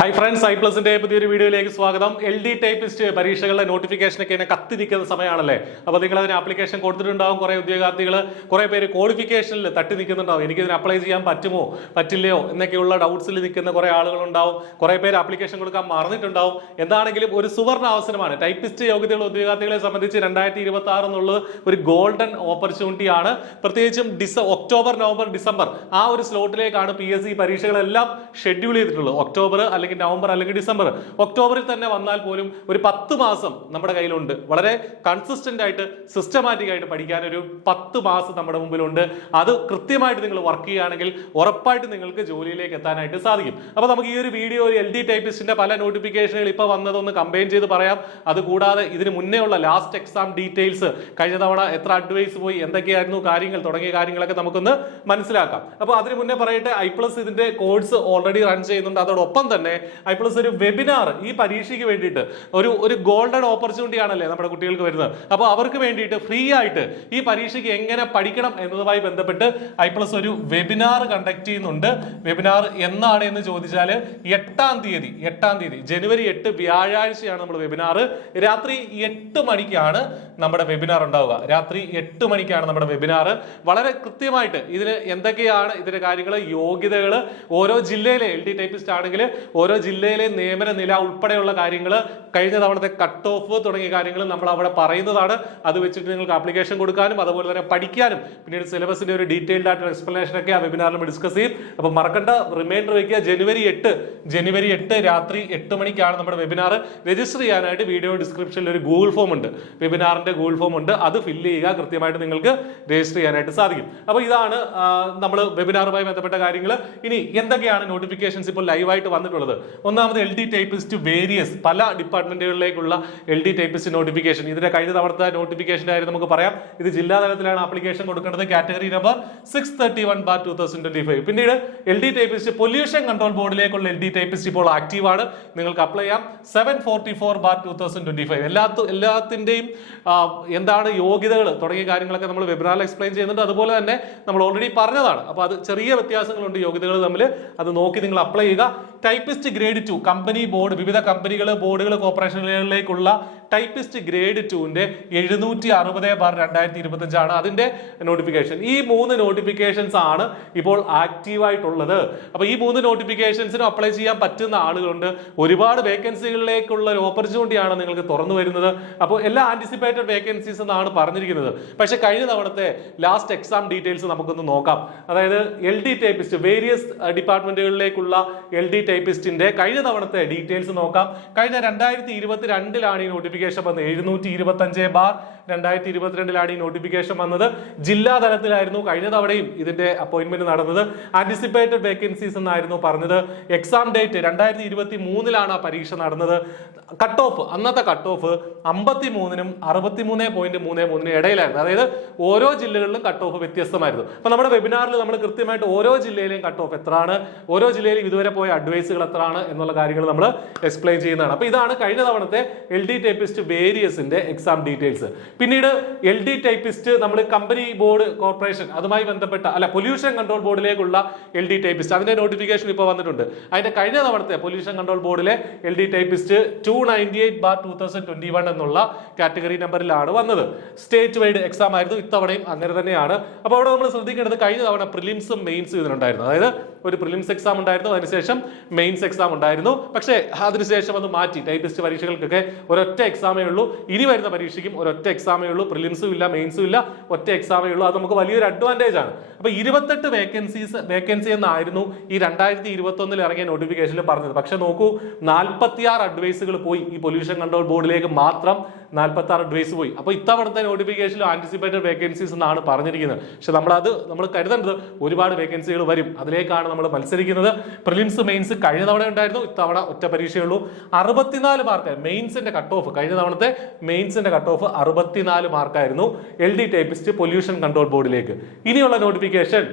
Hi friends, I പ്ലസിന്റെ പുതിയൊരു വീഡിയോയിലേക്ക് സ്വാഗതം. LD ടൈപ്പിസ്റ്റ് പരീക്ഷകളുടെ നോട്ടിഫിക്കേഷനൊക്കെ ഇങ്ങനെ കത്തി നിൽക്കുന്ന സമയമാണല്ലേ. അപ്പോൾ നിങ്ങൾ അതിന് ആപ്ലിക്കേഷൻ കൊടുത്തിട്ടുണ്ടാവും. കുറേ ഉദ്യോഗാർത്ഥികൾ, കുറേ പേര് ക്വാളിഫിക്കേഷനിൽ തട്ടി നിൽക്കുന്നുണ്ടാവും. എനിക്കിതിന് അപ്ലൈ ചെയ്യാൻ പറ്റുമോ പറ്റില്ലയോ എന്നൊക്കെയുള്ള ഡൗട്ട്സിൽ നിൽക്കുന്ന കുറേ ആളുകളുണ്ടാവും. കുറേ പേര് ആപ്ലിക്കേഷൻ കൊടുക്കാൻ മറന്നിട്ടുണ്ടാവും. എന്താണെങ്കിലും ഒരു സുവർണ്ണ അവസരമാണ്. ടൈപ്പിസ്റ്റ് യോഗ്യതയുള്ള ഉദ്യോഗാർത്ഥികളെ സംബന്ധിച്ച് 2026 എന്നുള്ളത് ഒരു ഗോൾഡൻ ഓപ്പർച്യൂണിറ്റി ആണ്. പ്രത്യേകിച്ചും ഒക്ടോബർ, നവംബർ, ഡിസംബർ ആ ഒരു സ്ലോട്ടിലേക്കാണ് PSC പരീക്ഷകളെല്ലാം ഷെഡ്യൂൾ ചെയ്തിട്ടുള്ളത്. ഒക്ടോബർ അല്ലെങ്കിൽ നവംബർ അല്ലെങ്കിൽ ഡിസംബർ. ഒക്ടോബറിൽ തന്നെ വന്നാൽ പോലും ഒരു 10 മാസം നമ്മുടെ കയ്യിലുണ്ട്. വളരെ കൺസിസ്റ്റന്റ് ആയിട്ട് സിസ്റ്റമാറ്റിക് ആയിട്ട് പഠിക്കാൻ ഒരു 10 മാസം നമ്മുടെ മുമ്പിലുണ്ട്. അത് കൃത്യമായിട്ട് നിങ്ങൾ വർക്ക് ചെയ്യുകയാണെങ്കിൽ ഉറപ്പായിട്ട് നിങ്ങൾക്ക് ജോലിയിലേക്ക് എത്താനായിട്ട് സാധിക്കും. അപ്പോൾ നമുക്ക് ഈ ഒരു വീഡിയോ LD ടൈപ്പിസ്റ്റിന്റെ പല നോട്ടിഫിക്കേഷനുകൾ ഇപ്പോൾ വന്നതൊന്ന് കമ്പൈൻ ചെയ്ത് പറയാം. അതുകൂടാതെ ഇതിന് മുന്നേ ഉള്ള ലാസ്റ്റ് എക്സാം ഡീറ്റെയിൽസ്, കഴിഞ്ഞ തവണ എത്ര അഡ്വൈസ് പോയി, എന്തൊക്കെയായിരുന്നു കാര്യങ്ങൾ തുടങ്ങിയ കാര്യങ്ങളൊക്കെ നമുക്കൊന്ന് മനസ്സിലാക്കാം. അപ്പോൾ അതിന് മുന്നേ പറയട്ടെ, ഐ പ്ലസ് ഇതിന്റെ കോഴ്സ് ഓൾറെഡി റൺ ചെയ്യുന്നുണ്ട്. അതോടൊപ്പം തന്നെ ഐ പ്ലസ് ഒരു വെബിനാർ ഈ പരീക്ഷയ്ക്ക് വേണ്ടിയിട്ട് ഒരു ഗോൾഡൻ ഓപ്പർച്യൂണിറ്റി ആണല്ലേ നമ്മുടെ കുട്ടികൾക്ക് വരുന്നത്. അപ്പോൾ അവർക്ക് വേണ്ടിയിട്ട് ഫ്രീ ആയിട്ട് ഈ പരീക്ഷയ്ക്ക് എങ്ങനെ പഠിക്കണം എന്നതുമായി ബന്ധപ്പെട്ട് ഐ പ്ലസ് ഒരു വെബിനാർ കണ്ടക്ട് ചെയ്യുന്നുണ്ട്. വെബിനാർ എന്നാണ് എന്ന് ചോദിച്ചാൽ 8-ാം തീയതി ജനുവരി 8 വ്യാഴാഴ്ചയാണ് നമ്മൾ വെബിനാർ. രാത്രി 8 മണിക്കാണ് നമ്മുടെ വെബിനാർ ഉണ്ടാവുക. രാത്രി 8 മണിക്കാണ് നമ്മുടെ വെബിനാർ. വളരെ കൃത്യമായിട്ട് ഇതിന് എന്തൊക്കെയാണ് ഇതിന്റെ കാര്യങ്ങൾ, യോഗ്യതകൾ, ഓരോ ജില്ലയിലെ LD ടൈപ്പിസ്റ്റ് ആണെങ്കിൽ ഓരോ ജില്ലയിലെ നിയമന നില ഉൾപ്പെടെയുള്ള കാര്യങ്ങൾ, കഴിഞ്ഞ തവണത്തെ കട്ട് ഓഫ് തുടങ്ങിയ കാര്യങ്ങൾ നമ്മൾ അവിടെ പറയുന്നതാണ്. അത് വെച്ചിട്ട് നിങ്ങൾക്ക് ആപ്ലിക്കേഷൻ കൊടുക്കാനും അതുപോലെ തന്നെ പഠിക്കാനും പിന്നീട് സിലബസിന്റെ ഒരു ഡീറ്റെയിൽഡ് ആയിട്ടുള്ള എക്സ്പ്ലനേഷൻ ഒക്കെ ആ വെബിനാറിൽ ഡിസ്കസ് ചെയ്യും. അപ്പോൾ മറക്കണ്ട, റിമൈൻഡർ വയ്ക്കുക. ജനുവരി 8 രാത്രി 8 മണിക്കാണ് നമ്മുടെ വെബിനാർ. രജിസ്റ്റർ ചെയ്യാനായിട്ട് വീഡിയോ ഡിസ്ക്രിപ്ഷനിൽ ഒരു ഗൂഗിൾ ഫോം ഉണ്ട്, വെബിനാറിന്റെ ഗൂഗിൾ ഫോം ഉണ്ട്. അത് ഫില്ല് ചെയ്യുക, കൃത്യമായിട്ട് നിങ്ങൾക്ക് രജിസ്റ്റർ ചെയ്യാനായിട്ട് സാധിക്കും. അപ്പോൾ ഇതാണ് നമ്മൾ വെബിനാറുമായി ബന്ധപ്പെട്ട കാര്യങ്ങൾ. ഇനി എന്തൊക്കെയാണ് നോട്ടിഫിക്കേഷൻസ് ഇപ്പോൾ ലൈവായിട്ട് വന്നിട്ടുള്ളത്? ഒന്നാമത് LD ടൈപ്പിസ്റ്റ് വേരിയസ് പല ഡിപ്പാർട്ട്മെന്റുകളിലേക്കുള്ള LD ടൈപ്പിസ്റ്റ് നോട്ടിഫിക്കേഷൻ. ഇതിന്റെ കഴിഞ്ഞ തവണത്തെ നോട്ടിഫിക്കേഷന്റെ കാര്യം നമുക്ക് പറയാം. ഇത് ജില്ലാ തലത്തിലാണ് ആപ്ലിക്കേഷൻ കൊടുക്കേണ്ടത്. Category number 631/2025. പിന്നീട് LD ടൈപ്പിസ്റ്റ് പൊല്യൂഷൻ കൺട്രോൾ ബോർഡിലേക്കുള്ള LD ടൈപ്പിസ്റ്റ് ഇപ്പോൾ ആക്റ്റീവ് ആണ്. നിങ്ങൾക്ക് അപ്ലൈ ചെയ്യാം. 744/2025. എല്ലാത്തിന്റെയും എന്താണ് യോഗ്യതകൾ തുടങ്ങിയ കാര്യങ്ങളൊക്കെ നമ്മൾ വെബിനാറിൽ എക്സ്പ്ലെയിൻ ചെയ്യുന്നുണ്ട്. അതുപോലെ തന്നെ നമ്മൾ ഓൾറെഡി പറഞ്ഞതാണ്. അപ്പോൾ അത് ചെറിയ വ്യത്യാസങ്ങളുണ്ട് യോഗ്യതകൾ തമ്മിൽ. അത് നോക്കി നിങ്ങൾ അപ്ലൈ ചെയ്യുക. ടൈപ്പിസ്റ്റ് ഗ്രേഡ് 2 കമ്പനി ബോർഡ്, വിവിധ കമ്പനികൾ, ബോർഡുകൾ, കോർപ്പറേഷനുകളിലേക്കുള്ള ടൈപ്പിസ്റ്റ് ഗ്രേഡ് 2ന്റെ 760/2025 ആണ് അതിന്റെ നോട്ടിഫിക്കേഷൻ. ഈ 3 നോട്ടിഫിക്കേഷൻസ് ആണ് ഇപ്പോൾ ആക്റ്റീവ് ആയിട്ടുള്ളത്. അപ്പൊ ഈ 3 നോട്ടിഫിക്കേഷൻസിനും അപ്ലൈ ചെയ്യാൻ പറ്റുന്ന ആളുകളുണ്ട്. ഒരുപാട് വേക്കൻസികളിലേക്കുള്ള ഒരു ഓപ്പർച്യൂണിറ്റി ആണ് നിങ്ങൾക്ക് തുറന്നു വരുന്നത്. അപ്പോൾ എല്ലാ ആന്റിസിപ്പേറ്റഡ് വേക്കൻസീസ് എന്നാണ് പറഞ്ഞിരിക്കുന്നത്. പക്ഷെ കഴിഞ്ഞ തവണത്തെ ലാസ്റ്റ് എക്സാം ഡീറ്റെയിൽസ് നമുക്കൊന്ന് നോക്കാം. അതായത് LD ടൈപ്പിസ്റ്റ് വേരിയസ് ഡിപ്പാർട്ട്മെന്റുകളിലേക്കുള്ള LD ടൈപ്പിസ്റ്റിന്റെ കഴിഞ്ഞ തവണത്തെ ഡീറ്റെയിൽസ് നോക്കാം. കഴിഞ്ഞ 2022 ഈ നോട്ടിഫിക്കേഷൻ വന്നത്. 725/2022 ഈ നോട്ടിഫിക്കേഷൻ വന്നത്. ജില്ലാ തലത്തിലായിരുന്നു കഴിഞ്ഞ തവണയും ഇതിന്റെ അപ്പോയിന്റ്മെന്റ് നടന്നത്. ആന്റിസിപ്പേറ്റഡ് വേക്കൻസീസ് എന്നായിരുന്നു പറഞ്ഞത്. എക്സാം ഡേറ്റ് 2023 ആ പരീക്ഷ നടന്നത്. കട്ട് ഓഫ്, അന്നത്തെ കട്ട് ഓഫ് 53-നും 63.33 ഇടയിലായിരുന്നു. അതായത് ഓരോ ജില്ലകളിലും കട്ട് ഓഫ് വ്യത്യസ്തമായിരുന്നു. അപ്പൊ നമ്മുടെ വെബിനാറിൽ നമ്മൾ കൃത്യമായിട്ട് ഓരോ ജില്ലയിലെയും കട്ട് ഓഫ് എത്രയാണ്, ഓരോ ജില്ലയിലും ഇതുവരെ പോയ അഡ്വൈസുകൾ എത്രയാണ് എന്നുള്ള കാര്യങ്ങൾ നമ്മൾ എക്സ്പ്ലെയിൻ ചെയ്യുന്നതാണ്. അപ്പൊ ഇതാണ് കഴിഞ്ഞ തവണത്തെ LD ടൈപ്പിസ്റ്റ് വേരിയസിന്റെ എക്സാം ഡീറ്റെയിൽസ്. പിന്നീട് LD ടൈപ്പിസ്റ്റ് നമ്മൾ കമ്പനി ബോർഡ്, കോർപ്പറേഷൻ അതുമായി ബന്ധപ്പെട്ട പൊല്യൂഷൻ കൺട്രോൾ ബോർഡിലേക്കുള്ള LD ടൈപ്പിസ്റ്റ് അതിന്റെ നോട്ടിഫിക്കേഷൻ ഇപ്പോൾ വന്നിട്ടുണ്ട്. അതിന്റെ കഴിഞ്ഞ തവണത്തെ പൊല്യൂഷൻ കൺട്രോൾ ബോർഡിലെ LD ടൈപ്പിസ്റ്റ് 298/2021 എന്നുള്ള കാറ്റഗറി നമ്പറിലാണ് വന്നത്. സ്റ്റേറ്റ് വൈഡ് എക്സാം ആയിരുന്നു. ഇത്തവണയും അങ്ങനെ തന്നെയാണ്. അപ്പോൾ അവിടെ നമ്മൾ ശ്രദ്ധിക്കേണ്ടത്, കഴിഞ്ഞ തവണ പ്രിലിംസും മെയിൻസും ഇതിനുണ്ടായിരുന്നു. അതായത് ഒരു പ്രിലിംസ് എക്സാം ഉണ്ടായിരുന്നു, അതിനുശേഷം മെയിൻസ് എക്സാം ഉണ്ടായിരുന്നു. പക്ഷേ അതിനുശേഷം അത് മാറ്റി. ടൈപ്പിസ്റ്റ് പരീക്ഷകൾക്കൊക്കെ ഒരൊറ്റ എക്സാമേ ഉള്ളൂ. ഇനി വരുന്ന പരീക്ഷയ്ക്കും ഒരൊറ്റ എക്സാമേ ഉള്ളൂ. പ്രിലിംസും ഇല്ല, മെയിൻസും ഇല്ല, ഒറ്റ എക്സാമേ ഉള്ളൂ. അത് നമുക്ക് വലിയൊരു അഡ്വാൻറ്റേജ് ആണ്. അപ്പൊ 28 വേക്കൻസി എന്നായിരുന്നു ഈ 2021 ഇറങ്ങിയ നോട്ടിഫിക്കേഷനിൽ പറഞ്ഞത്. പക്ഷെ നോക്കൂ, 46 അഡ്വൈസുകൾ പോയി. ഈ പൊല്യൂഷൻ കൺട്രോൾ ബോർഡിലേക്ക് മാത്രം 46 അഡ്വൈസ് പോയി. അപ്പോൾ ഇത്തവണത്തെ നോട്ടിഫിക്കേഷനിൽ ആന്റിസിപ്പേറ്റഡ് വേക്കൻസീസ് എന്നാണ് പറഞ്ഞിരിക്കുന്നത്. പക്ഷെ നമ്മൾ കരുതേണ്ടത് ഒരുപാട് വേക്കൻസികൾ വരും. അതിലേക്കാണ് നമ്മൾ മത്സരിക്കുന്നത്. പ്രിലിംസ്, മെയിൻസ് കഴിഞ്ഞ തവണ ഉണ്ടായിരുന്നു. ഇത്തവണ ഒറ്റ പരീക്ഷയുള്ളൂ. 64 മാർക്ക് മെയിൻസിന്റെ കട്ട് ഓഫ്. കഴിഞ്ഞ തവണത്തെ മെയിൻസിന്റെ കട്ട് ഓഫ് 64 മാർക്കായിരുന്നു LD ടൈപ്പിസ്റ്റ് പൊല്യൂഷൻ കൺട്രോൾ ബോർഡിലേക്ക്. ഇനിയുള്ള നോട്ടിഫിക്കേഷൻ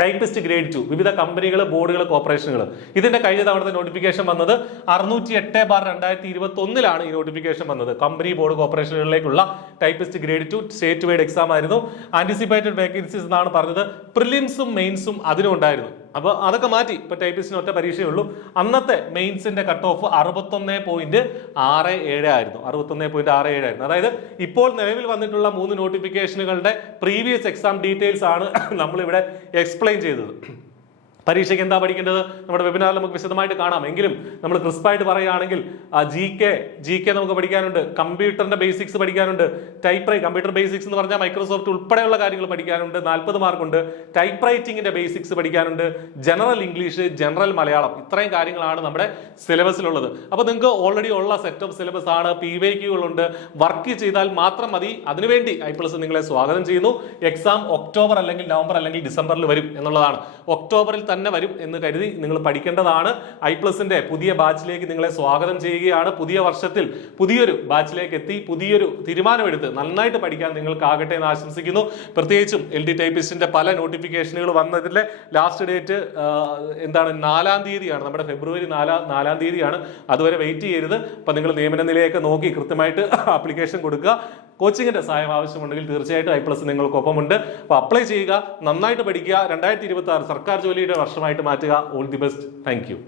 ടൈപ്പിസ്റ്റ് ഗ്രേഡ് 2 വിവിധ കമ്പനികൾ, ബോർഡുകൾ, കോർപ്പറേഷനുകൾ. ഇതിന്റെ കഴിഞ്ഞ തവണത്തെ നോട്ടിഫിക്കേഷൻ വന്നത് 608/2021 ഈ നോട്ടിഫിക്കേഷൻ വന്നത്. കമ്പനി, ബോർഡ്, കോർപ്പറേഷനുകളിലേക്കുള്ള typist grade 2 state wide exam ആയിരുന്നു. ആന്റിസിപ്പേറ്റഡ് വേക്കൻസീസ് എന്നാണ് പറഞ്ഞത്. പ്രിലിംസും മെയിൻസും അതിനും ഉണ്ടായിരുന്നു. അപ്പോൾ അതൊക്കെ മാറ്റി. ഇപ്പൊ ടൈപ്പിസ്റ്റിന് ഒറ്റ പരീക്ഷയേ ഉള്ളൂ. അന്നത്തെ മെയിൻസിന്റെ കട്ട് ഓഫ് 61.67 ആയിരുന്നു. 61.67 ആയിരുന്നു. അതായത് ഇപ്പോൾ നിലവിൽ വന്നിട്ടുള്ള 3 നോട്ടിഫിക്കേഷനുകളുടെ പ്രീവിയസ് എക്സാം ഡീറ്റെയിൽസ് ആണ് നമ്മളിവിടെ എക്സ്പ്ലെയിൻ ചെയ്തത്. പരീക്ഷയ്ക്ക് എന്താ പഠിക്കേണ്ടത് നമ്മുടെ വെബിനാറിൽ നമുക്ക് വിശദമായിട്ട് കാണാം. എങ്കിലും നമ്മൾ ക്രിസ്പായിട്ട് പറയുകയാണെങ്കിൽ ജി കെ നമുക്ക് പഠിക്കാനുണ്ട്, കമ്പ്യൂട്ടറിന്റെ ബേസിക്സ് പഠിക്കാനുണ്ട്, കമ്പ്യൂട്ടർ ബേസിക്സ് എന്ന് പറഞ്ഞാൽ മൈക്രോസോഫ്റ്റ് ഉൾപ്പെടെയുള്ള കാര്യങ്ങൾ പഠിക്കാനുണ്ട്, 40 മാർക്കുണ്ട്, ടൈപ്പ് റൈറ്റിംഗിന്റെ ബേസിക്സ് പഠിക്കാനുണ്ട്, ജനറൽ ഇംഗ്ലീഷ്, ജനറൽ മലയാളം, ഇത്രയും കാര്യങ്ങളാണ് നമ്മുടെ സിലബസിലുള്ളത്. അപ്പോൾ നിങ്ങൾക്ക് ഓൾറെഡി ഉള്ള സെറ്റ് ഓഫ് സിലബസ് ആണ്, PYQകളുണ്ട്, വർക്ക് ചെയ്താൽ മാത്രം മതി. അതിനുവേണ്ടി i+ നിങ്ങളെ സ്വാഗതം ചെയ്യുന്നു. എക്സാം ഒക്ടോബർ അല്ലെങ്കിൽ നവംബർ അല്ലെങ്കിൽ ഡിസംബറിൽ വരും എന്നുള്ളതാണ്. ഒക്ടോബറിൽ തന്നെ വരും എന്ന് കരുതി നിങ്ങൾ പഠിക്കേണ്ടതാണ്. i+ന്റെ പുതിയ ബാച്ചിലേക്ക് നിങ്ങളെ സ്വാഗതം ചെയ്യുകയാണ്. പുതിയ വർഷത്തിൽ പുതിയൊരു ബാച്ചിലേക്ക് എത്തി പുതിയൊരു തീരുമാനമെടുത്ത് നന്നായിട്ട് പഠിക്കാൻ നിങ്ങൾക്കാകട്ടെ എന്ന് ആശംസിക്കുന്നു. പ്രത്യേകിച്ചും LD ടൈപ്പിസ്റ്റിന്റെ പല നോട്ടിഫിക്കേഷനുകൾ വന്നതിലെ ലാസ്റ്റ് ഡേറ്റ് 4-ാം തീയതിയാണ്. നമ്മുടെ ഫെബ്രുവരി 4-ാം തീയതിയാണ്. അതുവരെ വെയിറ്റ് ചെയ്യരുത്. അപ്പൊ നിങ്ങൾ നിയമന നിലയൊക്കെ നോക്കി കൃത്യമായിട്ട് ആപ്ലിക്കേഷൻ കൊടുക്കുക. കോച്ചിങ്ങിന്റെ സഹായം ആവശ്യമുണ്ടെങ്കിൽ തീർച്ചയായിട്ടും i+ നിങ്ങൾക്കൊപ്പമുണ്ട്. അപ്പോൾ അപ്ലൈ ചെയ്യുക, നന്നായിട്ട് പഠിക്കുക. 2026 സർക്കാർ ജോലിയുടെ വർഷമായിട്ട് മാറ്റുക. All the best. Thank you.